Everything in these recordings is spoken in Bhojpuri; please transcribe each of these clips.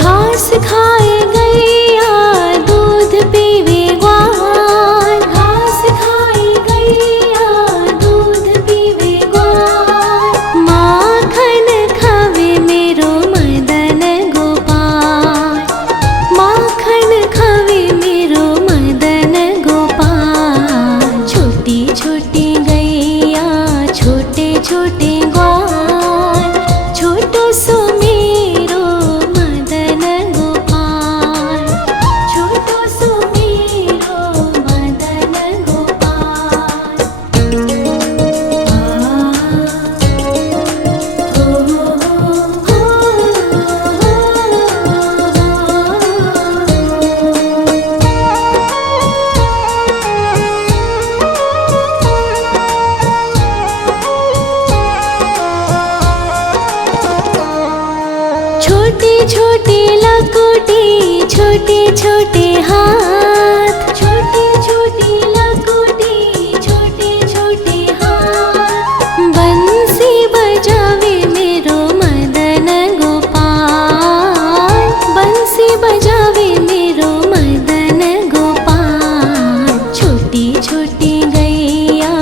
घास खाए गैया दूध पीवे ग्वाल, घास खाए गैया दूध पीवे ग्वाल। माखन खावे मेरो मदन गोपाल, माखन खावे मेरो मदन गोपाल। छोटी छोटी गैया छोटे छोटे ग्वाल, छोटो सो मेरो मदन गोपाल, छोटो सो मेरो मदन गोपाल। छोटी छोटी लकोटी छोटे छोटे हाथ, छोटी छोटी लकोटी छोटे छोटे हाथ। बंसी बजावे मेरो मदन गोपाल, बंसी बजावे मेरो मदन गोपाल। छोटी छोटी गैया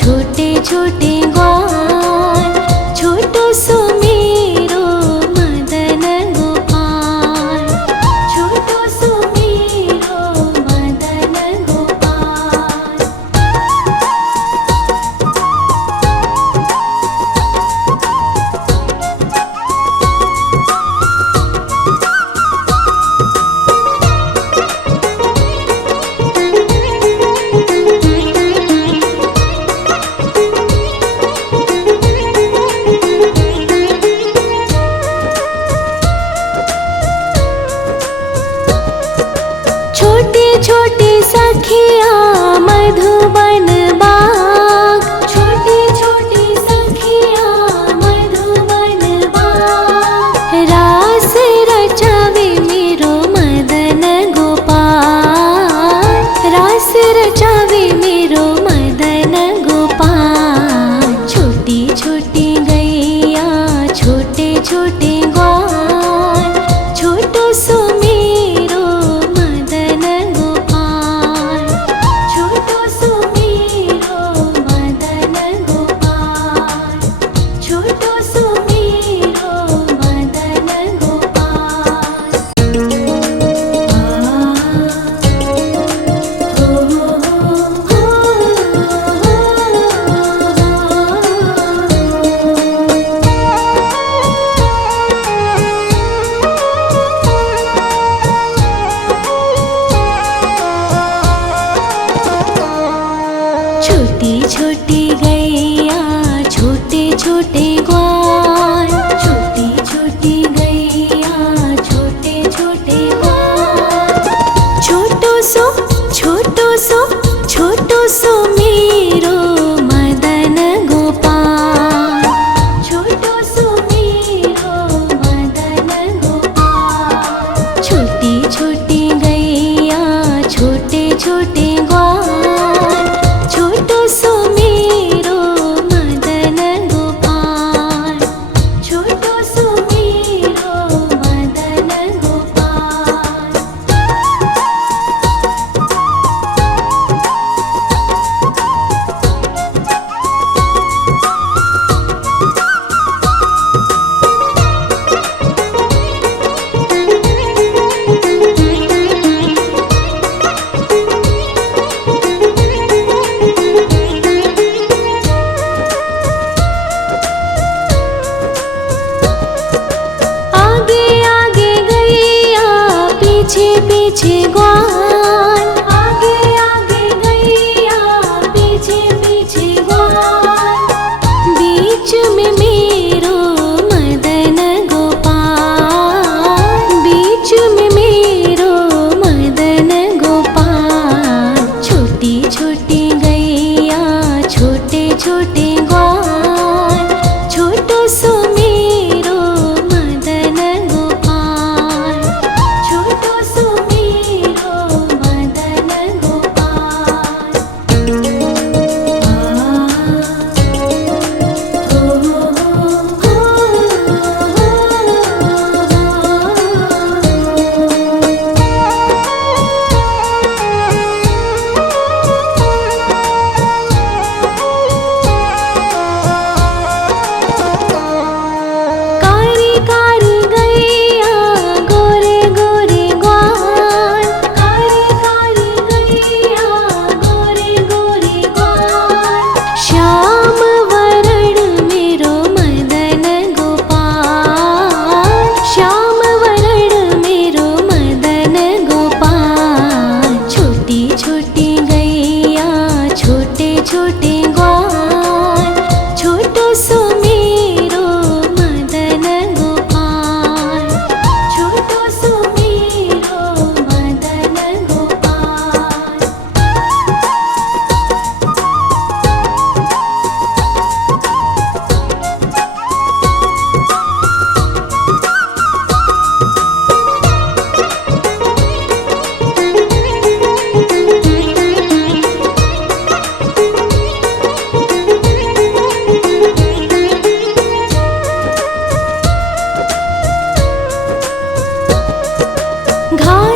छोटे छोटे ग्वाल, छोटो सो मेरो मदन गोपाल, छोटो सो मेरो मदन गोपाल। छोटे छोटे सखिया मधुबन बाग, छोटे छोटे सखिया मधुबन बाग। रास रचावे मेरो मदन गोपाल, रास रचावे मेरो मदन गोपाल। छोटी छोटी गैया छोटे छोटे ग्वाल, छोटो सो मेरो मदन गोपाल, छोटो सो मेरो मदन गोपाल, छोटो सो मेरो मदन गोपाल। छोटी छोटी गैया छोटे छोटे ग्वाल, छोटी छोटी गैया छोटे छोटे ग्वाल। छोटो सो छोटो सो छोटो सो मेरो मदन गोपाल, छोटो सो मेरो मदन गोपाल। छोटी छोटी गैया छोटे छोटे ग्वाल, छोटो सो मेरो मदन गोपाल, छोटो सो मेरो मदन गोपाल। आगे आगे गैया पीछे पीछे ग्वाल, आगे आगे गैया पीछे पीछे ग्वाल। बीच में मेरो मदन गोपाल, बीच में मेरो मदन गोपाल। छोटी छोटी गैया छोटे छोटे ग्वाल, छोटो सो मेरो मदन गोपाल, छोटो सो मेरो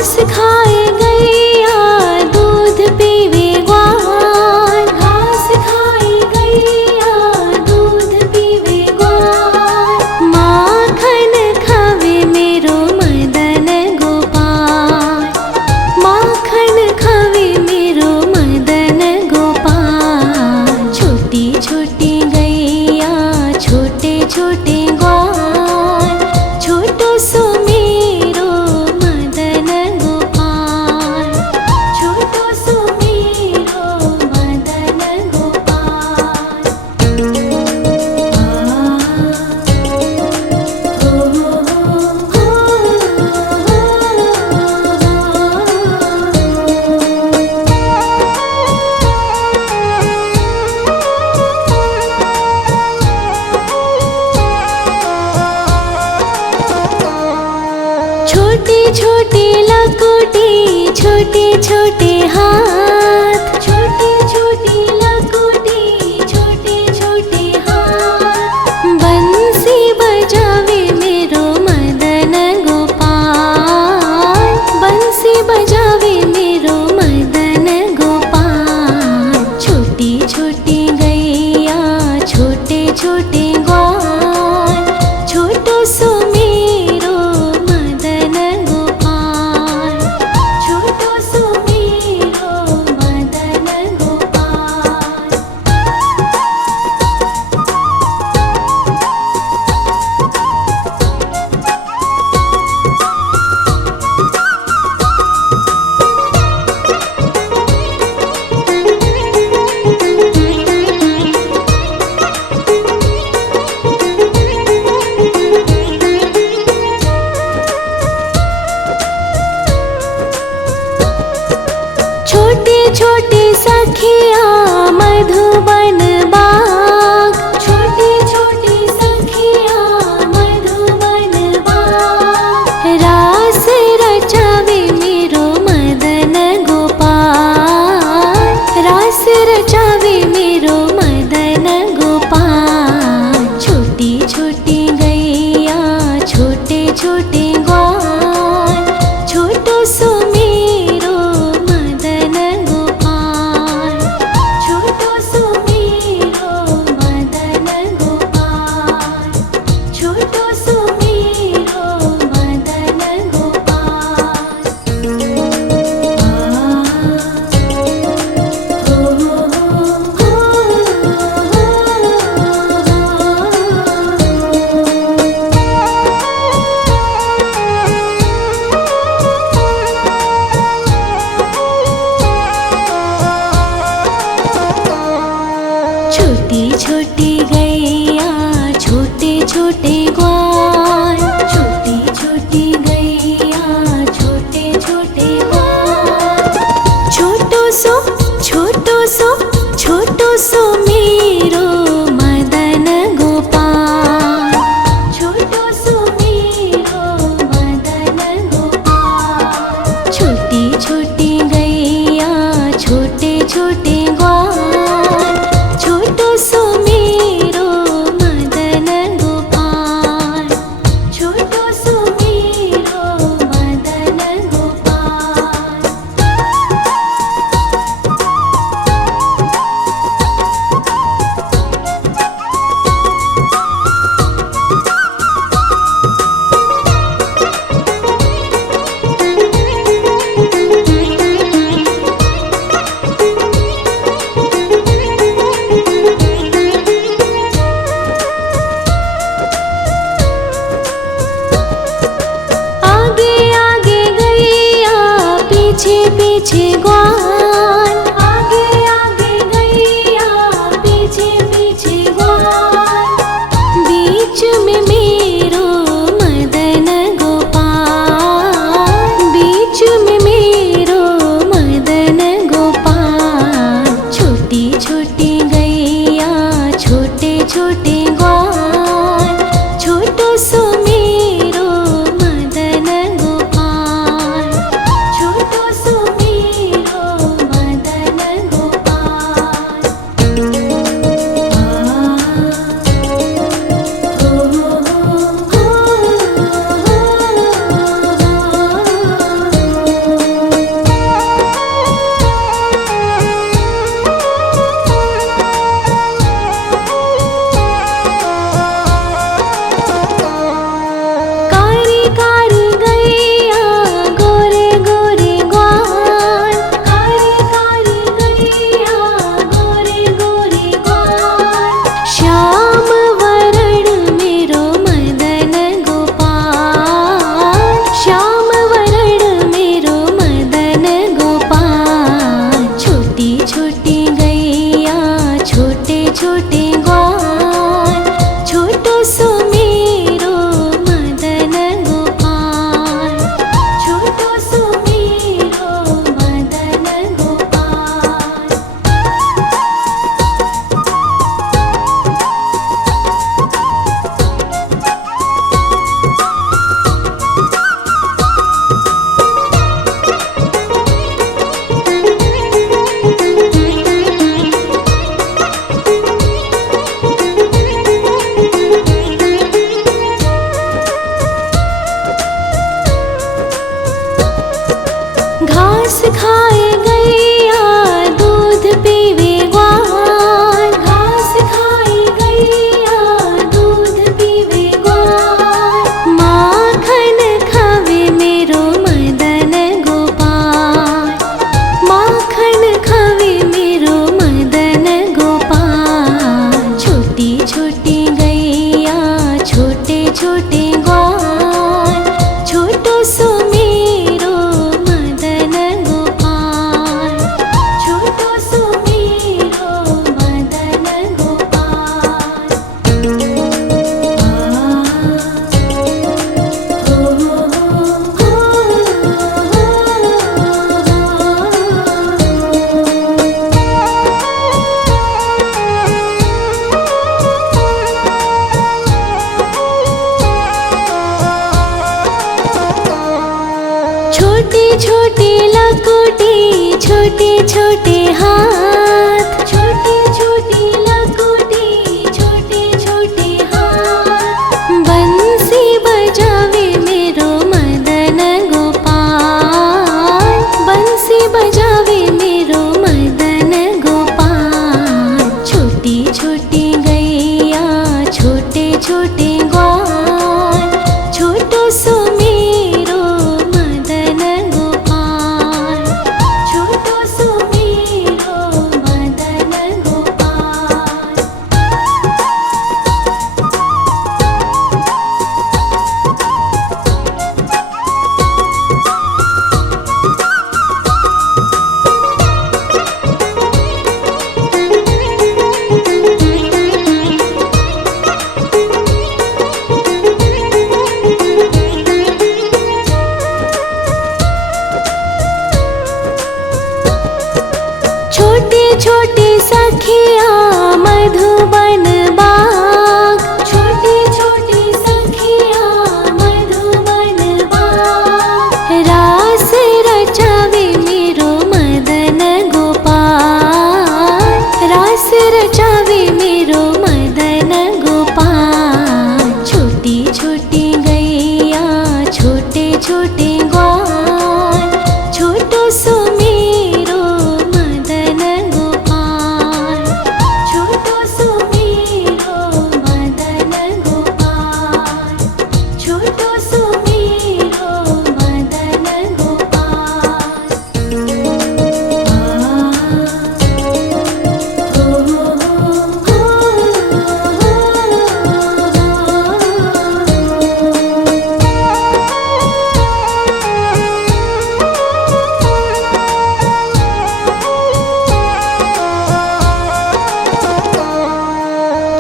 घास खाए गैया दूध पीवे ग्वाल, घास खाए गैया दूध पीवे ग्वाल, माखन खावे मेरो मदन गोपाल, माखन खावे मेरो मदन गोपाल। छोटी छोटी गैया छोटे छोटे ग्वाल, छोटो सो मेरो मदन गोपाल, छोटो सो मेरो मदन गोपाल। छोटे छोटे लकोटी छोटे छोटे हाथ, छोटे छोटे लकोटी छोटे छोटे हाथ, बंसी बजावे मेरो मदन गोपाल, बंसी बजावे मेरो मदन गोपाल। छोटी छोटी गैया छोटे छोटे ग्वाल, छोटो सो मेरो मदन गोपाल, छोटो सो मेरो मदन गोपाल। छोटे छोटे सखिया मधुबन बाग, छोटे छोटे सखिया मधुबन बाग, रास रचावे मेरो मदन गोपाल, रास रचावे मेरो मदन गोपाल। छोटी छोटी गैया छोटे छोटे ग्वाल, छोटो सो मेरो मदन गोपाल, छोटो सो मेरो मदन गोपाल, छोटो सो मेरो मदन गोपाल। छोटी छोटी गैया छोटे छोटे ग्वाल, छोटी छोटी गैया छोटे छोटे ग्वाल, छोटो सो छोटो सो छोटो सो मेरो मदन गोपाल, छोटो सो मेरो मदन गोपाल। छोटी छोटी गैया छोटे छोटे ग्वाल, छोटो सो मेरो मदन गोपाल, छोटो सो मेरो मदन गोपाल। आगे आगे गैया पीछे पीछे ग्वाल, आगे आगे गैया पीछे पीछे ग्वाल, बीच में मेरो मदन गोपाल, बीच में मेरो मदन गोपाल। छोटी छोटी गैया छोटे छोटे ग्वाल, छोटो सो मेरो मदन गोपाल, छोटो सो मेरो छोटे छोटे लकोटे छोटे छोटे हाथ, छोटे छोटे लकोटे छोटे छोटे हाथ। बंसी बजावे मेरो मदन गोपाल, बंसी बजावे मेरो मदन गोपाल। छोटी छोटी गैया छोटे छोटे ग्वाल, छोटो सो मेरो मदन गोपाल, छोटो सो मेरो मदन गोपाल। छोटे छोटे सखिया मधुबन बाग, छोटे छोटे सखिया मधुबन बाग। रास रचावे मेरो मदन गोपाल, रास रचावे मेरो मदन गोपाल। छोटी छोटी गैया छोटे छोटे ग्वाल, छोटो सो मेरो मदन गोपाल, छोटो सो मेरो मदन गोपाल, छोटो सो मेरो मदन गोपाल।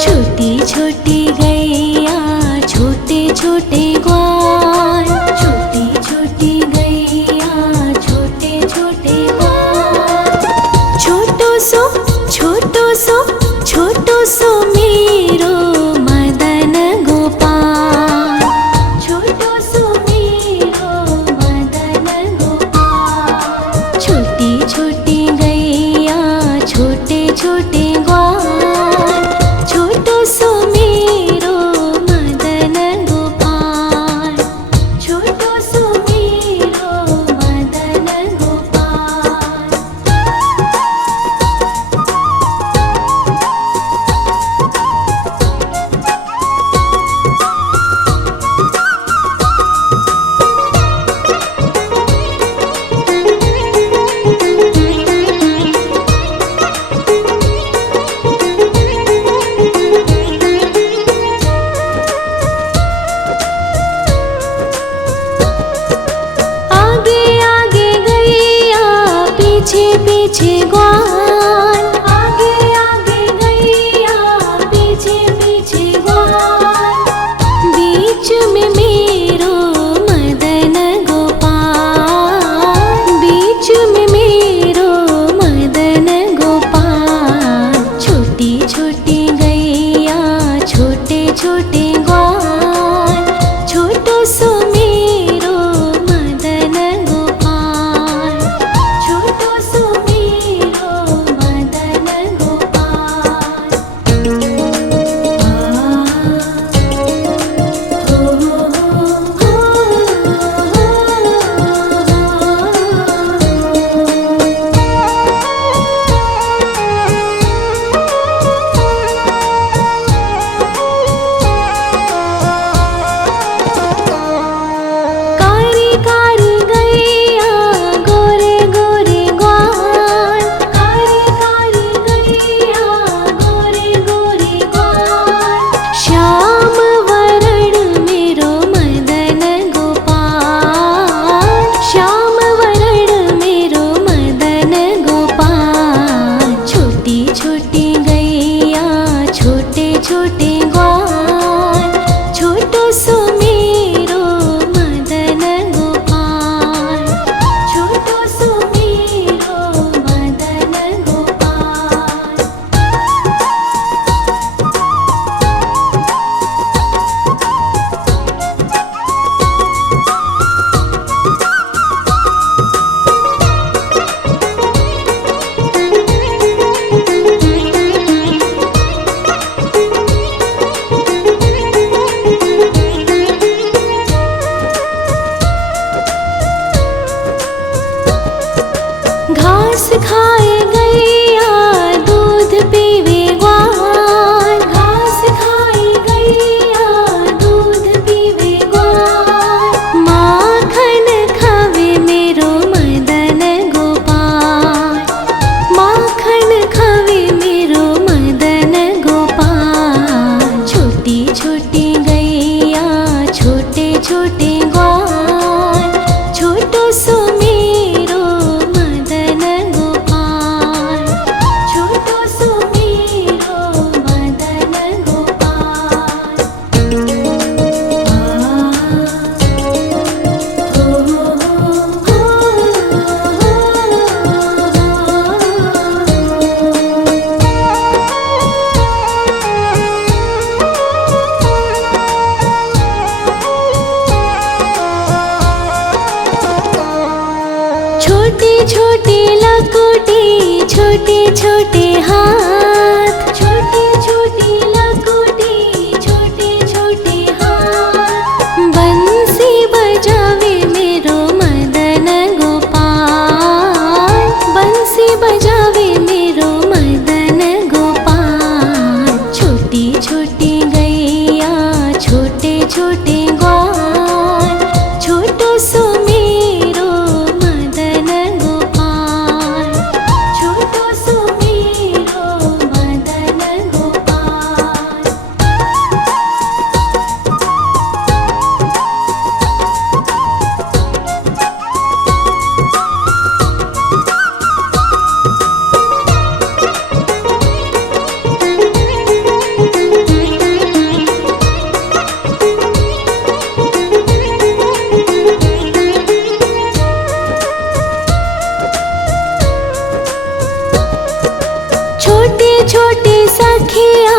छोटी छोटी गैया छोटे छोटे ग्वाल, छोटी छोटी गैया छोटे छोटे ग्वाल। छोटो सो छोटो सो छोटो सो मेरो मदन गोपाल, छोटो सो मेरो मदन गोपाल। छोटी छोटी गैया छोटे छोटे ग्वाल, छोटो सो मेरो मदन गोपाल, छोटो सो मेरो मदन गोपाल। आगे आगे गैया पीछे पीछे ग्वाल, आगे आगे गैया पीछे पीछे ग्वाल। बीच में मेरो मदन गोपाल, बीच में मेरो मदन गोपाल। छोटी छोटी गैया छोटे छोटे ग्वाल, छोटो सो मेरो मदन गोपाल, छोटो सो मेरो छोटी लकुटी छोटे छोटे हाथ, छोटी छोटी लकुटी छोटे छोटे हाथ। बंसी बजावे मेरो मदन गोपाल, बंसी बजावे मेरो मदन गोपाल। छोटी छोटी गैया छोटे छोटे ग्वाल, छोटो सो मेरो मदन गोपाल, छोटो सो मेरो मदन गोपाल। छोटी छोटी सखिया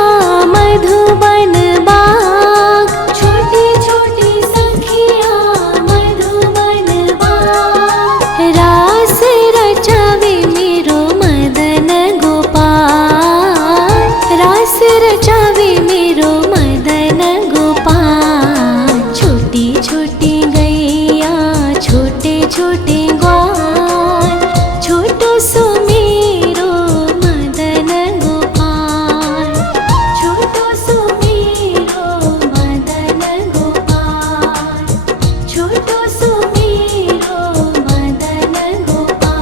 मधुबन बाग, छोटी छोटी सखिया मधुबन बाग। रास रचावे मेरो मदन गोपाल, रास रचावे मेरो मदन गोपाल। छोटी छोटी गैया छोटे छोटे ग्वाल, छोटो सो मेरो मदन गोपाल, छोटो सो मेरो मदन गोपाल, छोटो सो मेरो मदन गोपाल।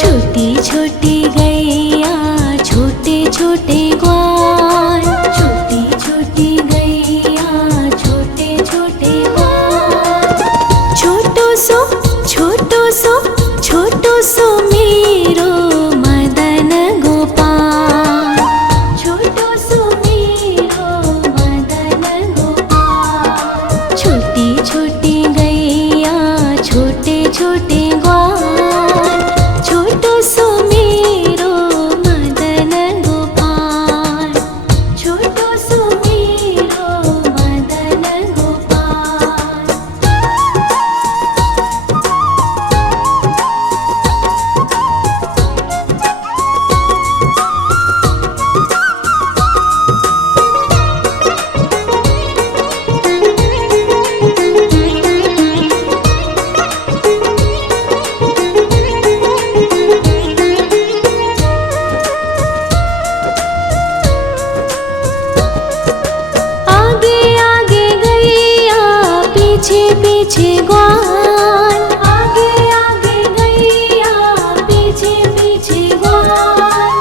छोटी छोटी गैया छोटे छोटे ग्वाल, छोटी छोटी गैया छोटे छोटे ग्वाल। छोटो सो छोटो सो छोटो सो मेरो मदन गोपाल, छोटो सो मेरो मदन गोपाल। छोटी छोटी गैया छोटे छोटे ग्वाल, छोटो सो मेरो मदन गोपाल, छोटो सो मेरो मदन गोपाल। आगे आगे गैया पीछे पीछे ग्वाल, आगे आगे गैया पीछे पीछे ग्वाल।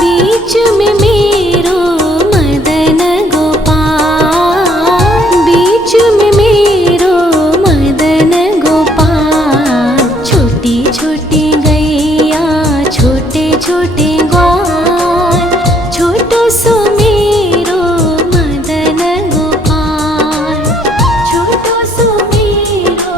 बीच में मेरो मदन गोपाल, बीच में मेरो मदन गोपाल। छोटी छोटी गैया छोटे छोटे ग्वाल, छोटो सो मेरो मदन गोपाल, छोटो सो मेरो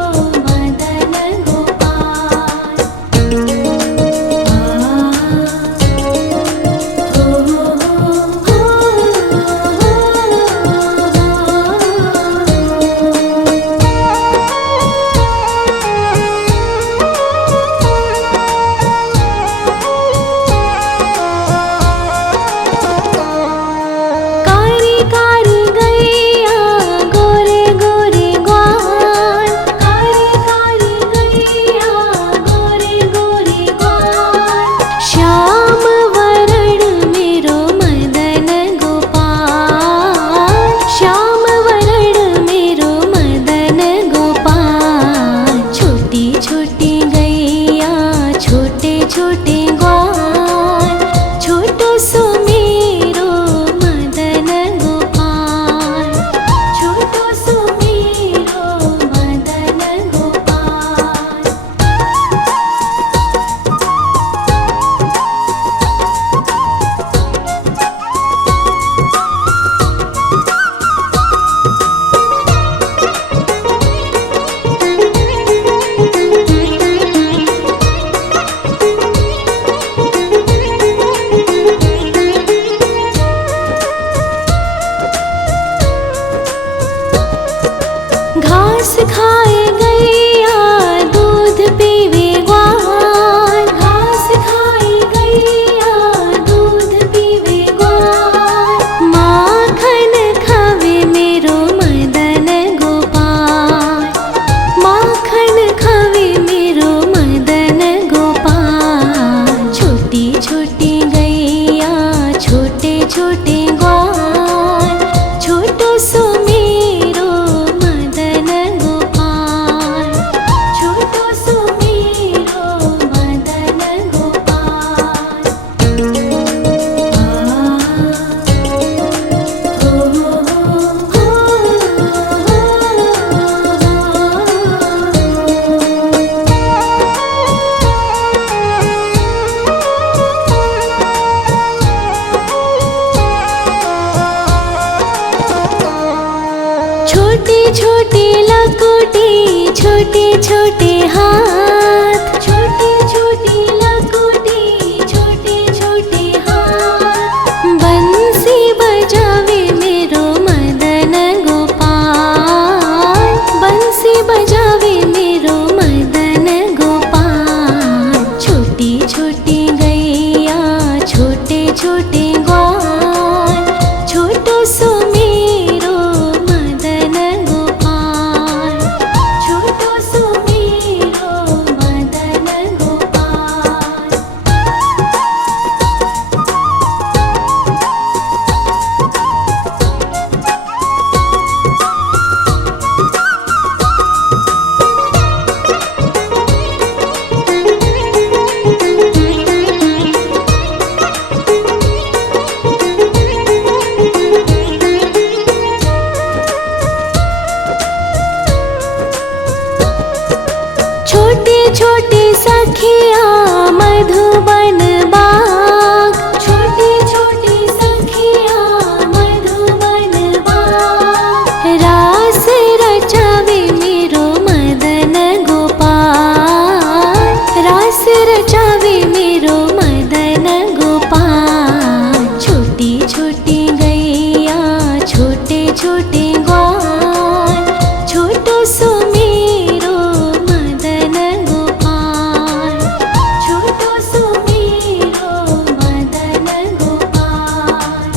खाए गैया दूध पीवे ग्वाल, घास खाए गैया दूध पीवे ग्वाल, माखन खावे मेरो मदन गोपाल, माखन खावे मेरो मदन गोपाल। छोटी छोटी गैया छोटे छोटे ग्वाल, छोटो सो मेरो मदन गोपाल, छोटो सो मेरो मदन गोपाल। छोटी छोटी लकुटी छोटे छोटे हाथ, छोटी छोटी लकुटी छोटे छोटे हाथ, बंसी बजावे मेरो मदन गोपाल, बंसी बजावे मेरो मदन गोपाल। छोटी छोटी गैया छोटे छोटे ग्वाल, छोटो सो मेरो मदन गोपाल, छोटो सो मेरो मदन गोपाल। छोटे छोटे सखिया मधुबन बाग, छोटे छोटे सखिया मधुबन बाग, रास रचावे मेरो मदन गोपाल, रास रचावे मेरो मदन गोपाल। छोटी छोटी गैया छोटे छोटे ग्वाल, छोटो सो मेरो मदन गोपाल, छोटो सो मेरो मदन गोपाल,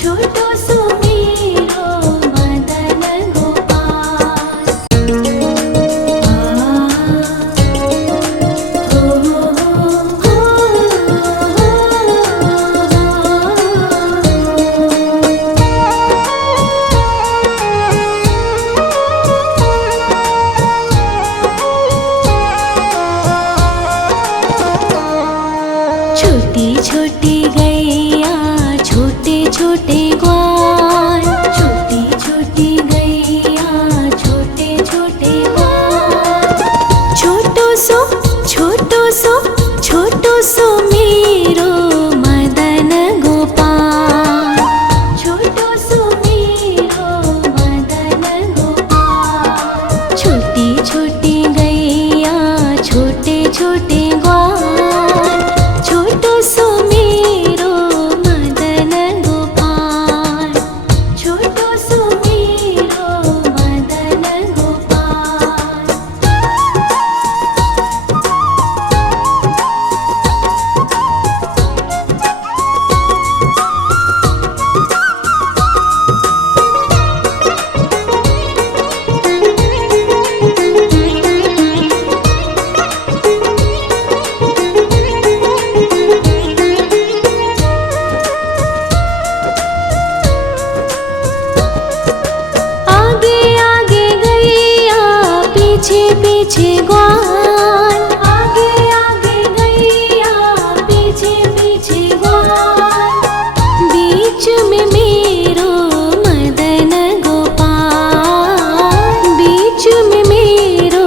छोटो सो मेरो मदन गोपाल। छोटी छोटी गैया छोटे छोटे ग्वाल, छोटी छोटी गैया छोटे छोटे ग्वाल, छोटो सो छोटो सो मेरो मदन गोपाल, छोटो सो मेरो मदन गोपाल। छोटी छोटी गैया छोटे छोटे ग्वाल, छोटो सो मेरो मदन गोपाल, छोटो सो मेरो मदन गोपाल। आगे आगे गैया पीछे पीछे ग्वाल, आगे आगे गैया पीछे पीछे ग्वाल, बीच में मेरो मदन गोपाल, बीच में मेरो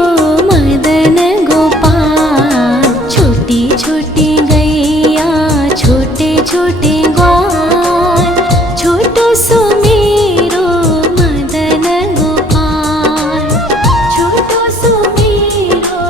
मदन गोपाल। छोटी छोटी गैया छोटे छोटे ग्वाल, छोटो सो मेरो मदन गोपाल, छोटो सो मेरो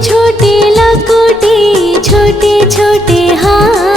छोटे लकोटे छोटे छोटे हाथ